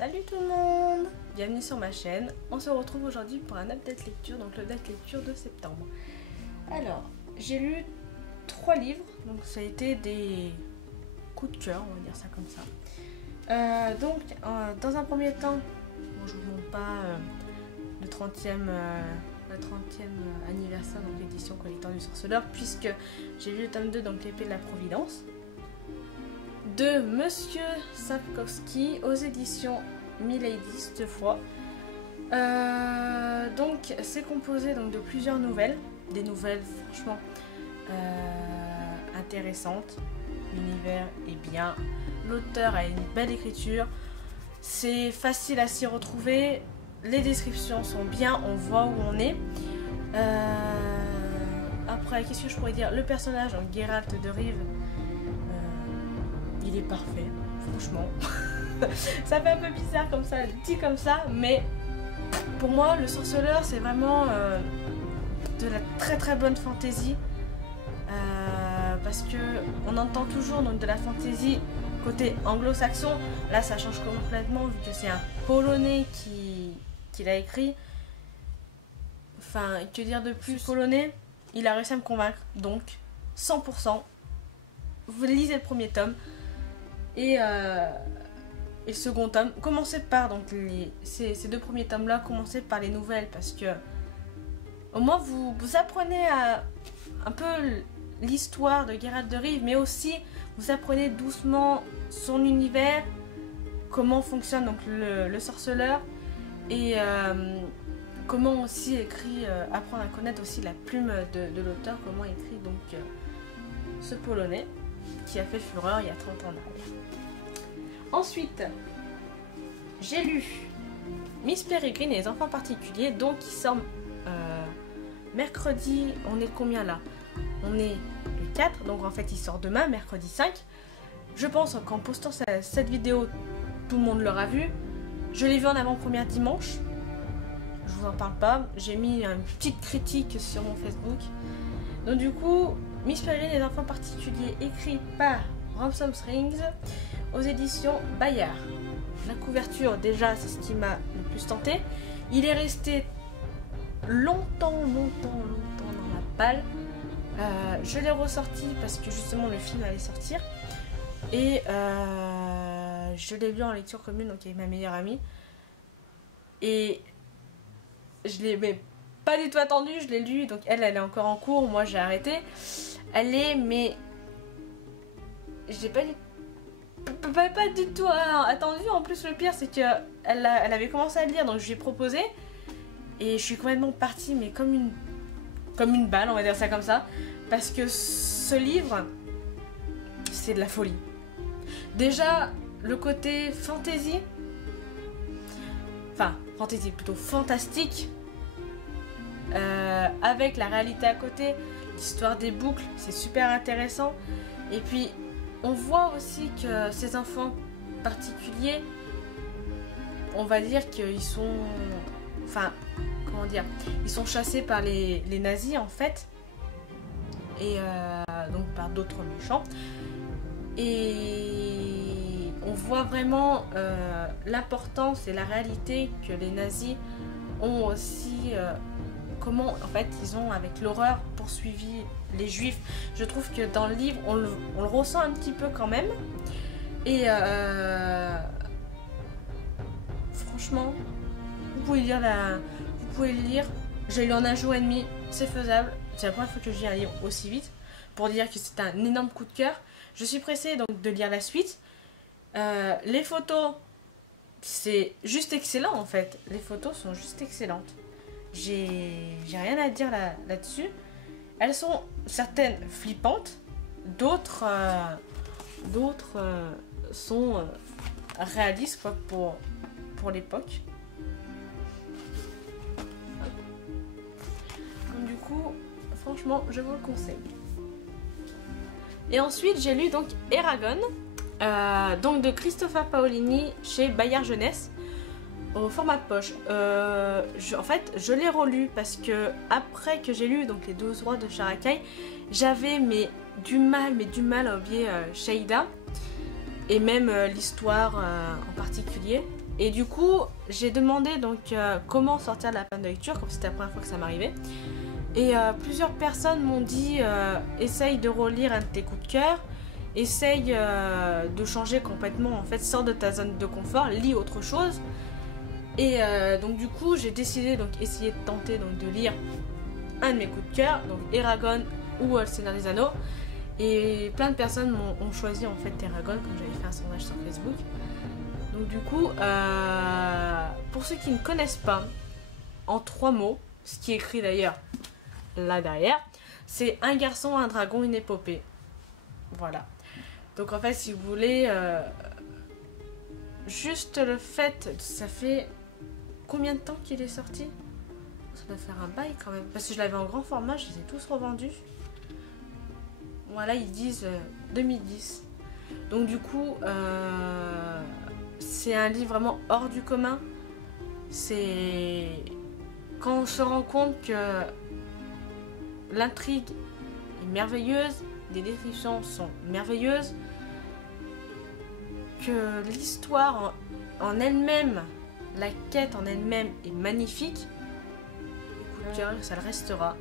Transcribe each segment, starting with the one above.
Salut tout le monde, bienvenue sur ma chaîne. On se retrouve aujourd'hui pour un update lecture, donc le update lecture de septembre. Alors, j'ai lu 3 livres, donc ça a été des coups de cœur, on va dire ça comme ça. Dans un premier temps, bon, je vous montre pas le 30e anniversaire, donc l'édition collector du Sorceleur, puisque j'ai lu le tome 2, donc l'épée de la Providence, de Monsieur Sapkowski aux éditions Milady cette fois. Donc c'est composé donc de plusieurs nouvelles, des nouvelles franchement intéressantes. L'univers est bien, l'auteur a une belle écriture, c'est facile à s'y retrouver, les descriptions sont bien, on voit où on est. Après, qu'est-ce que je pourrais dire? Le personnage, donc Geralt de Rive, il est parfait, franchement. Ça fait un peu bizarre comme ça, dit comme ça, mais pour moi, le Sorceleur, c'est vraiment de la très très bonne fantaisie. Parce que on entend toujours donc de la fantaisie côté anglo-saxon. Là, ça change complètement vu que c'est un Polonais qui l'a écrit. Enfin, que dire de plus? Polonais, il a réussi à me convaincre, donc 100%. Vous lisez le premier tome et le second tome. Commencez par donc ces 2 premiers tomes là, commencez par les nouvelles parce que au moins vous apprenez un peu l'histoire de Geralt de Rive, mais aussi vous apprenez doucement son univers, comment fonctionne donc le sorceleur et comment aussi écrit, apprendre à connaître aussi la plume de l'auteur, comment écrit donc ce Polonais qui a fait fureur il y a 30 ans en arrière. Ensuite, j'ai lu Miss Peregrine et les enfants particuliers, donc qui sort mercredi. On est combien là? On est le 4, donc en fait il sort demain, mercredi 5. Je pense qu'en postant cette vidéo, tout le monde l'aura vu. Je l'ai vu en avant-première dimanche. Je vous en parle pas. J'ai mis une petite critique sur mon Facebook. Donc du coup, Miss Peregrine et les enfants particuliers, écrit par Ransom Springs aux éditions Bayard. La couverture, déjà, c'est ce qui m'a le plus tenté. Il est resté longtemps dans la palle. Je l'ai ressorti parce que justement le film allait sortir. Et je l'ai lu en lecture commune, donc avec ma meilleure amie. Et je l'ai pas du tout attendu, je l'ai lu. Donc elle est encore en cours, moi j'ai arrêté. Elle est, mais j'ai pas du tout attendu. En plus, le pire, c'est que elle avait commencé à le lire, donc je lui ai proposé. Et je suis complètement partie, mais comme une balle, on va dire ça comme ça. Parce que ce livre, c'est de la folie. Déjà, le côté fantasy, enfin, fantasy plutôt fantastique, avec la réalité à côté, l'histoire des boucles, c'est super intéressant. Et puis, on voit aussi que ces enfants particuliers, on va dire qu'ils sont... Enfin, comment dire? Ils sont chassés par les nazis en fait. Et donc par d'autres méchants. Et on voit vraiment l'importance et la réalité que les nazis ont aussi... comment en fait ils ont avec l'horreur poursuivi les juifs. Je trouve que dans le livre on le ressent un petit peu quand même. Et franchement, vous pouvez le lire. J'ai lu en un jour et demi, c'est faisable. C'est la première fois que je lis un livre aussi vite pour dire que c'est un énorme coup de cœur. Je suis pressée donc de lire la suite. Les photos, c'est juste excellent en fait. Les photos sont juste excellentes. J'ai rien à dire là-dessus. Elles sont certaines flippantes, d'autres sont réalistes quoi, pour l'époque. Donc du coup, franchement, je vous le conseille. Et ensuite, j'ai lu donc Eragon, donc de Christopher Paolini chez Bayard Jeunesse. Au format de poche. En fait, je l'ai relu parce que après que j'ai lu donc les 12 rois de Sharakai, j'avais du mal à oublier Sheida et même l'histoire en particulier. Et du coup, j'ai demandé donc comment sortir de la panne de lecture, comme c'était la première fois que ça m'arrivait. Et plusieurs personnes m'ont dit essaye de relire un de tes coups de cœur, essaye de changer complètement, en fait, sors de ta zone de confort, lis autre chose. Et donc du coup, j'ai décidé donc essayer de tenter donc de lire un de mes coups de cœur, donc Eragon ou Le Seigneur des Anneaux. Et plein de personnes ont choisi en fait Eragon, comme j'avais fait un sondage sur Facebook. Donc du coup, pour ceux qui ne connaissent pas, en 3 mots, ce qui est écrit d'ailleurs là derrière, c'est un garçon, un dragon, une épopée. Voilà. Donc en fait, si vous voulez, juste le fait, ça fait combien de temps qu'il est sorti? Ça doit faire un bail quand même, parce que je l'avais en grand format, je les ai tous revendus. Voilà, ils disent 2010. Donc du coup, c'est un livre vraiment hors du commun. C'est quand on se rend compte que l'intrigue est merveilleuse, les descriptions sont merveilleuses, que l'histoire en elle-même, la quête en elle-même est magnifique. Écoute, ça le restera.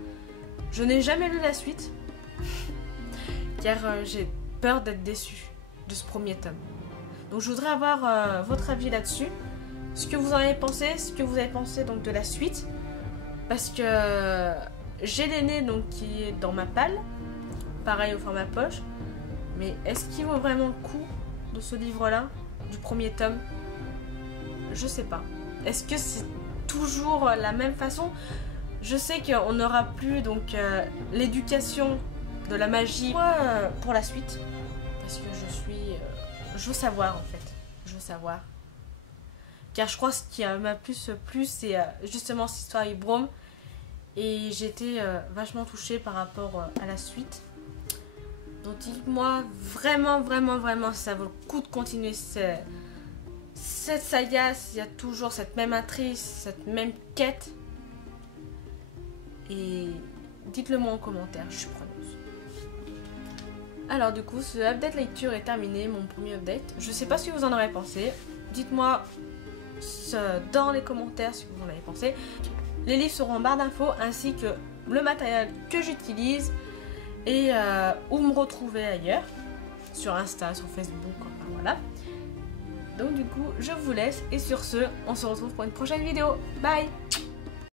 Je n'ai jamais lu la suite, car j'ai peur d'être déçue de ce premier tome. Donc je voudrais avoir votre avis là-dessus, ce que vous en avez pensé, ce que vous avez pensé donc de la suite, parce que j'ai l'aîné donc qui est dans ma palle, pareil au format poche, mais est-ce qu'il vaut vraiment le coup de ce livre-là, du premier tome? Je sais pas. Est-ce que c'est toujours la même façon? Je sais qu'on n'aura plus donc l'éducation de la magie pour la suite, parce que je veux savoir en fait, je veux savoir. Car je crois que ce qui m'a plus plu, c'est justement cette histoire avec Braum, et j'ai été vachement touchée par rapport à la suite. Donc dites-moi vraiment si ça vaut le coup de continuer cette saga, s'il y a toujours cette même intrigue, cette même quête. Et dites-le moi en commentaire, je suis preneuse. Alors du coup, ce update lecture est terminé, mon premier update. Je sais pas ce que vous en aurez pensé. Dites-moi dans les commentaires ce que vous en avez pensé. Les livres seront en barre d'infos ainsi que le matériel que j'utilise et où me retrouver ailleurs, sur Insta, sur Facebook, enfin voilà. Donc du coup, je vous laisse et sur ce, on se retrouve pour une prochaine vidéo. Bye!